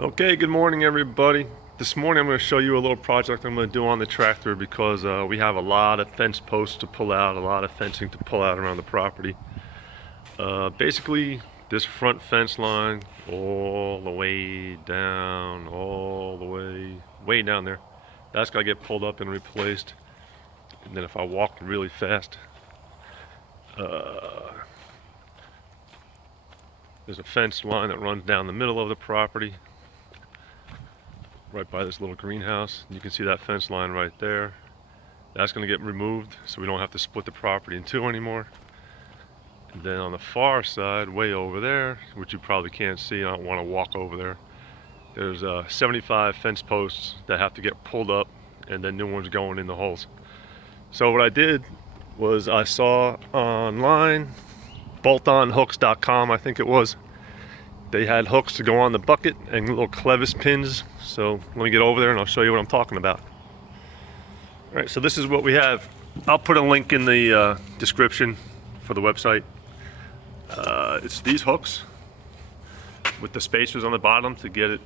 Okay, good morning everybody. This morning I'm going to show you a little project I'm going to do on the tractor because we have a lot of fence posts to pull out, a lot of fencing to pull out around the property. Basically, this front fence line all the way down, all the way down there, that's got to get pulled up and replaced. And then if I walk really fast, there's a fence line that runs down the middle of the property, right by this little greenhouse. You can see that fence line right there. That's going to get removed so we don't have to split the property in two anymore. And then on the far side, way over there, which you probably can't see, I don't want to walk over there, there's 75 fence posts that have to get pulled up and then new ones going in the holes. So what I did was I saw online, boltonhooks.com I think it was, they had hooks to go on the bucket and little Clevis pins. So let me get over there and I'll show you what I'm talking about. All right, so this is what we have. I'll put a link in the description for the website. It's these hooks with the spacers on the bottom to get it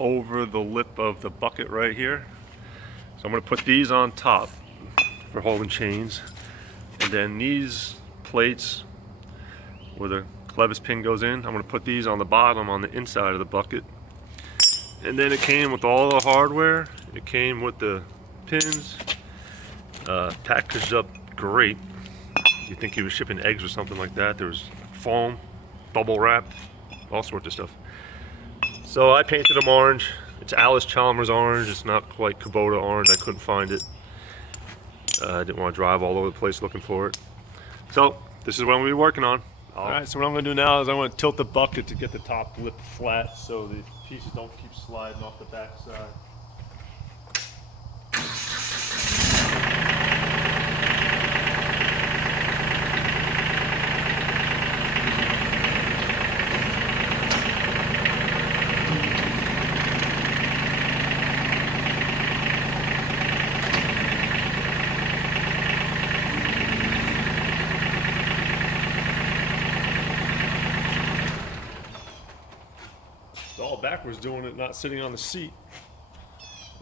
over the lip of the bucket right here. So I'm going to put these on top for holding chains, and then these plates where the Clevis pin goes in, I'm going to put these on the bottom on the inside of the bucket. And then it came with all the hardware. It came with the pins, packaged up great. You think he was shipping eggs or something like that. There was foam, bubble wrap, all sorts of stuff. So I painted them orange. It's Alice Chalmers orange. It's not quite Kubota orange. I couldn't find it. I didn't want to drive all over the place looking for it. So this is what I'm going to be working on. All right, so what I'm going to do now is I'm going to tilt the bucket to get the top lip flat so the pieces don't keep sliding off the back side. All backwards doing it, not sitting on the seat.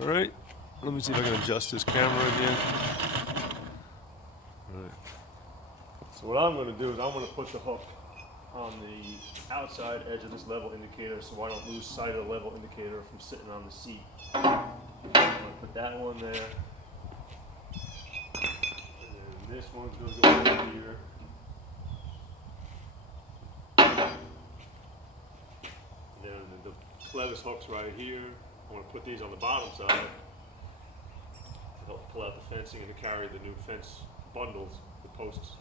All right, let me see if I can adjust this camera again. All right. So what I'm going to do is I'm going to put the hook on the outside edge of this level indicator so I don't lose sight of the level indicator from sitting on the seat. I'm going to put that one there. And then this one's going to go over here. And then the Clevis hooks right here. I'm going to put these on the bottom side to help pull out the fencing and to carry the new fence bundles, the posts.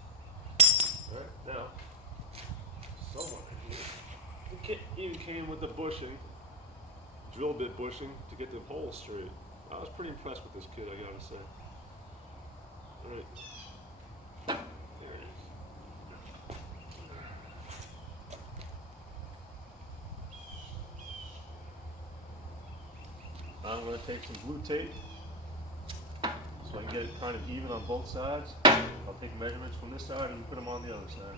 Alright, now, someone in here, the kit even came with the bushing, drill bit bushing to get the holes straight. I was pretty impressed with this kit, I gotta say. Alright, there it is. I'm going to take some blue tape so I can get it kind of even on both sides. I'll take measurements from this side and put them on the other side.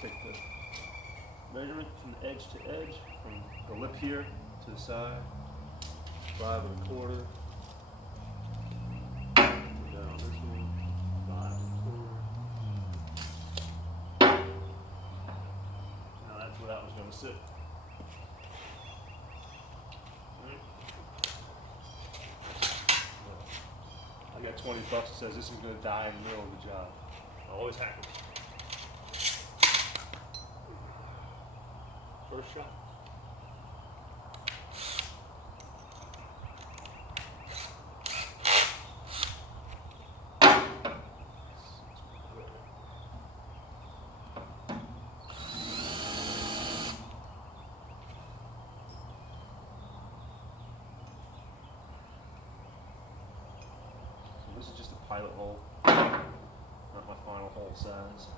Take the measurement from edge to edge, from the lip here to the side, 5 1/4. Down this one, 5 1/4. Now that's where that was going to sit. Right. I got 20 bucks that says this is going to die in the middle of the job. Always happens. First shot. This is just a pilot hole, not my final hole size.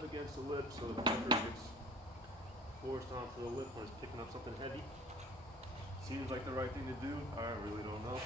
Against the lip so the pressure gets forced onto the lip when it's picking up something heavy. Seems like the right thing to do. I really don't know.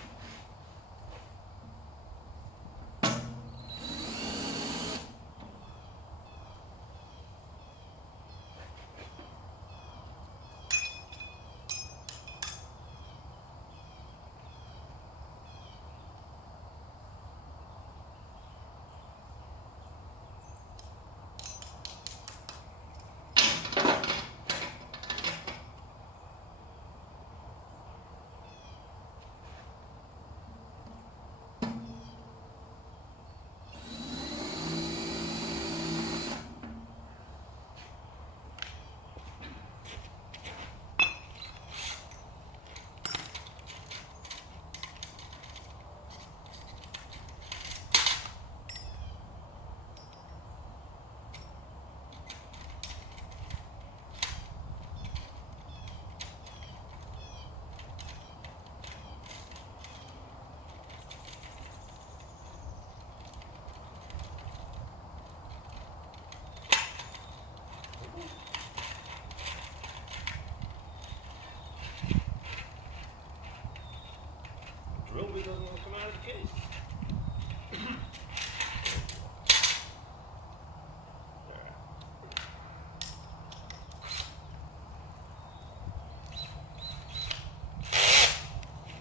Drill bit doesn't want to come out of the case.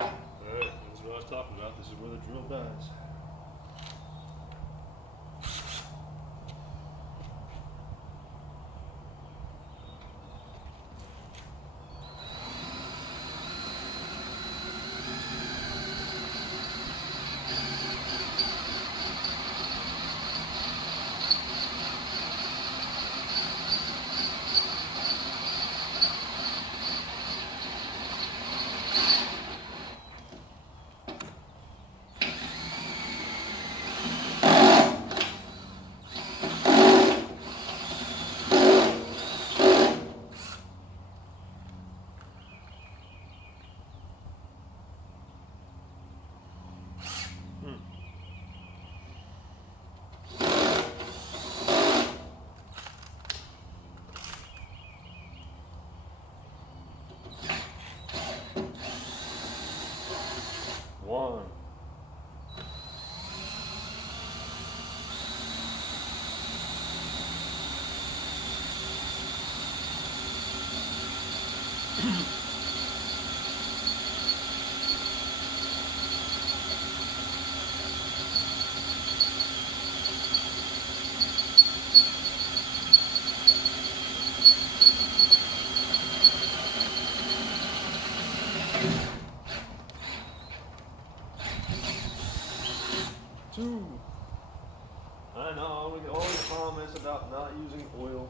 Alright, this is what I was talking about. This is where the drill dies. One. Two. I know, we always promise about not using oil.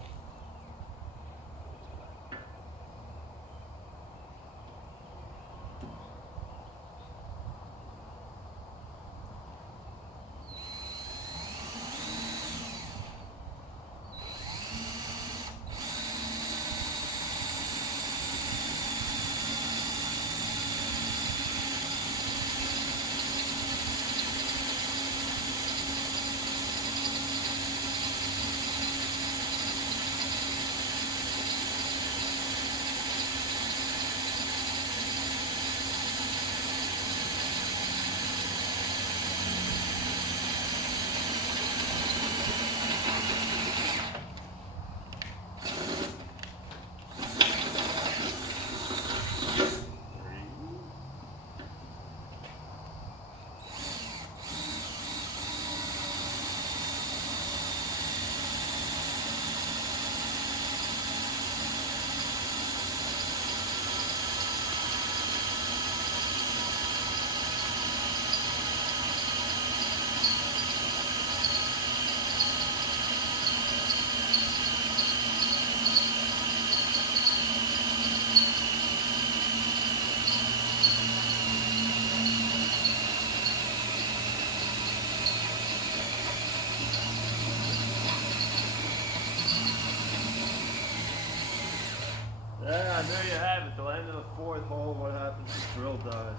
Yeah, there you have it. The end of the fourth hole. What happens if the drill dies?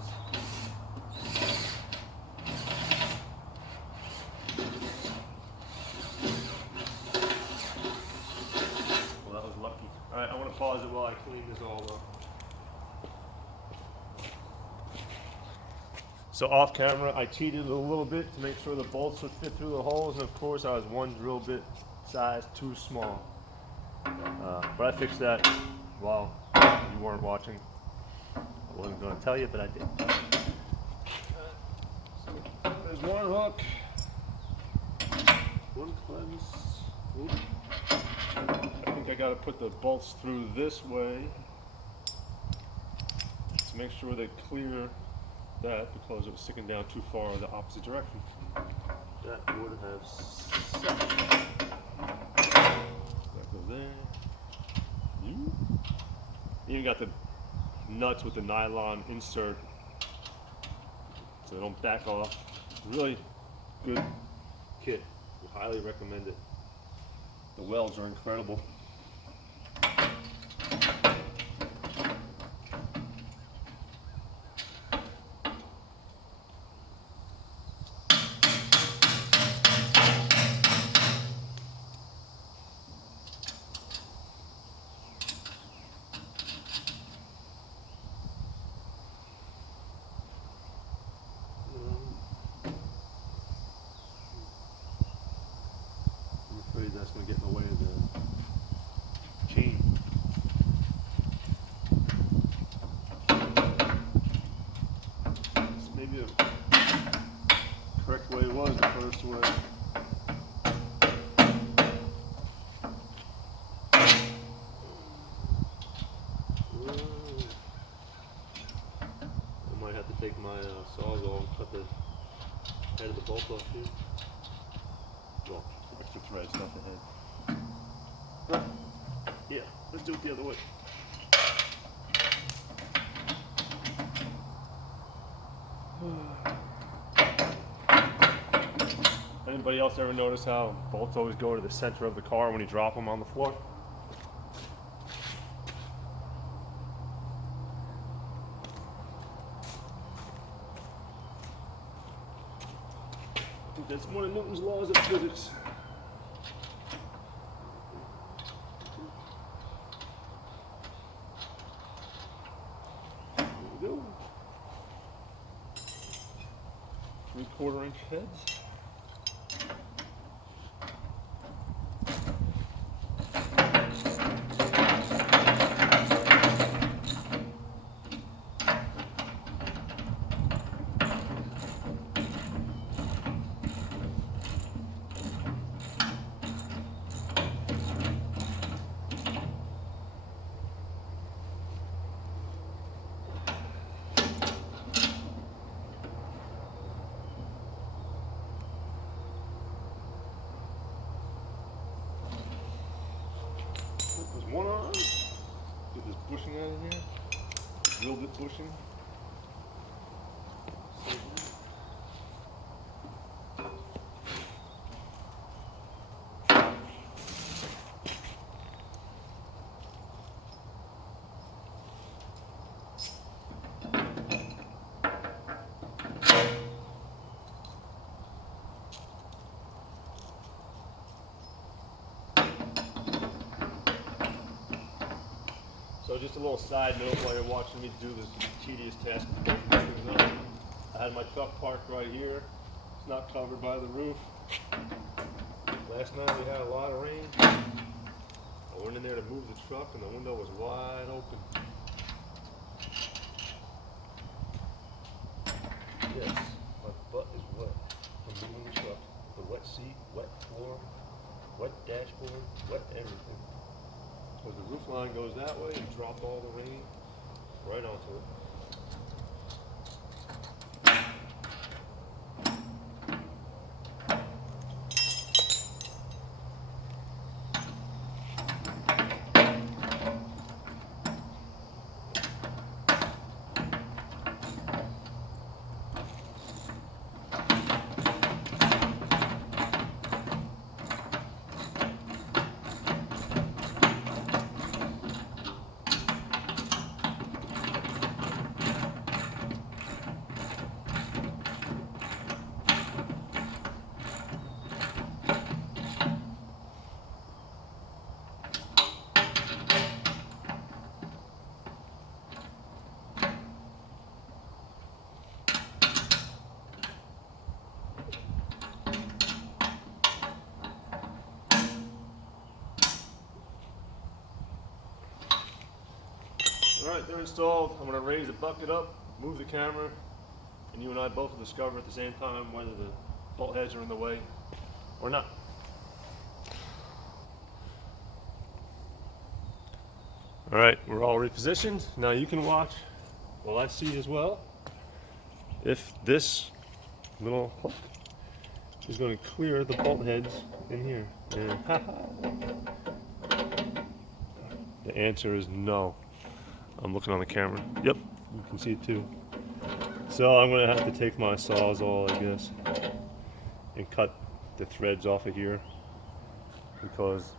Well, that was lucky. All right, I want to pause it while I clean this all up. So off camera, I cheated a little bit to make sure the bolts would fit through the holes, and of course I was one drill bit size too small. But I fixed that while you weren't watching. I wasn't going to tell you, but I did. So there's one hook, one Clevis. I think I got to put the bolts through this way to make sure they clear that, because it was sticking down too far in the opposite direction. That would have set. That goes there. Even got the nuts with the nylon insert so they don't back off. Really good kit. We highly recommend it. The welds are incredible. That's going to get in the way of the chain. This may be the correct way it was the first way. I might have to take my sawzall and cut the head of the bolt off here. Well, extra threads, not the head. Yeah, let's do it the other way. Anybody else ever notice how bolts always go to the center of the car when you drop them on the floor? I think that's one of Newton's laws of physics. There we go. 3/4 inch heads. There's one on. Get this bushing out of here. A little bit bushing. So just a little side note while you're watching me do this tedious task of putting these things up. I had my truck parked right here. It's not covered by the roof. Last night we had a lot of rain. I went in there to move the truck and the window was wide open. Yes, my butt is wet from moving the truck. The wet seat, wet floor, wet dashboard, wet everything. Because the roof line goes that way and dropped all the rain right onto it. Alright, they're installed. I'm going to raise the bucket up, move the camera, and you and I both will discover at the same time whether the bolt heads are in the way or not. Alright, we're all repositioned. Now you can watch while I see as well if this little hook is going to clear the bolt heads in here. And the answer is no. I'm looking on the camera. Yep, you can see it too. So I'm going to have to take my Sawzall, I guess, and cut the threads off of here, because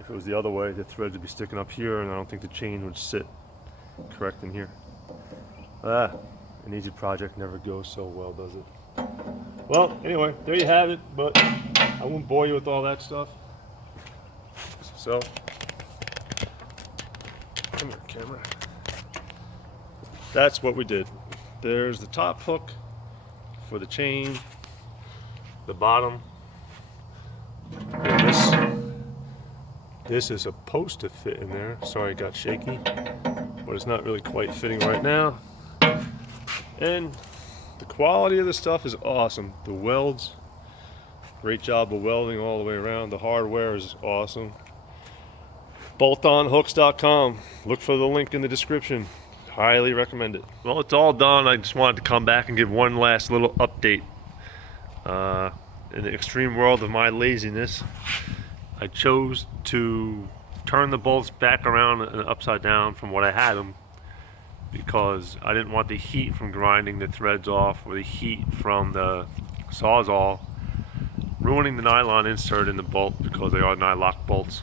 if it was the other way, the threads would be sticking up here, and I don't think the chain would sit correct in here. An easy project never goes so well, does it? Well, anyway, there you have it, but I won't bore you with all that stuff. So, come here, camera. That's what we did. There's the top hook for the chain, the bottom, and this is supposed to fit in there. Sorry it got shaky, but it's not really quite fitting right now. And the quality of the stuff is awesome. The welds, great job of welding all the way around. The hardware is awesome. Boltonhooks.com. Look for the link in the description. Highly recommend it. Well, it's all done. I just wanted to come back and give one last little update. In the extreme world of my laziness, I chose to turn the bolts back around and upside down from what I had them, because I didn't want the heat from grinding the threads off, or the heat from the Sawzall ruining the nylon insert in the bolt, because they are nylock bolts.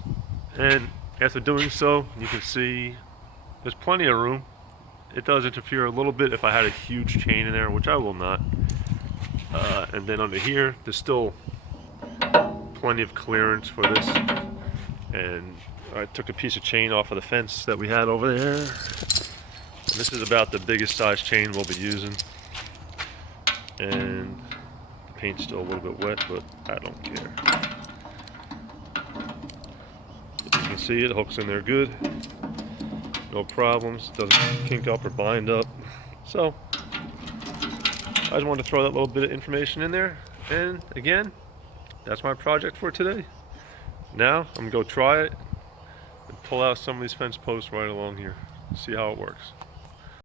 And after doing so, you can see there's plenty of room. It does interfere a little bit if I had a huge chain in there, which I will not. And then under here, there's still plenty of clearance for this. And I took a piece of chain off of the fence that we had over there. And this is about the biggest size chain we'll be using. And the paint's still a little bit wet, but I don't care. You can see it hooks in there good. No problems, doesn't kink up or bind up. So, I just wanted to throw that little bit of information in there. And again, that's my project for today. Now, I'm gonna go try it and pull out some of these fence posts right along here. See how it works.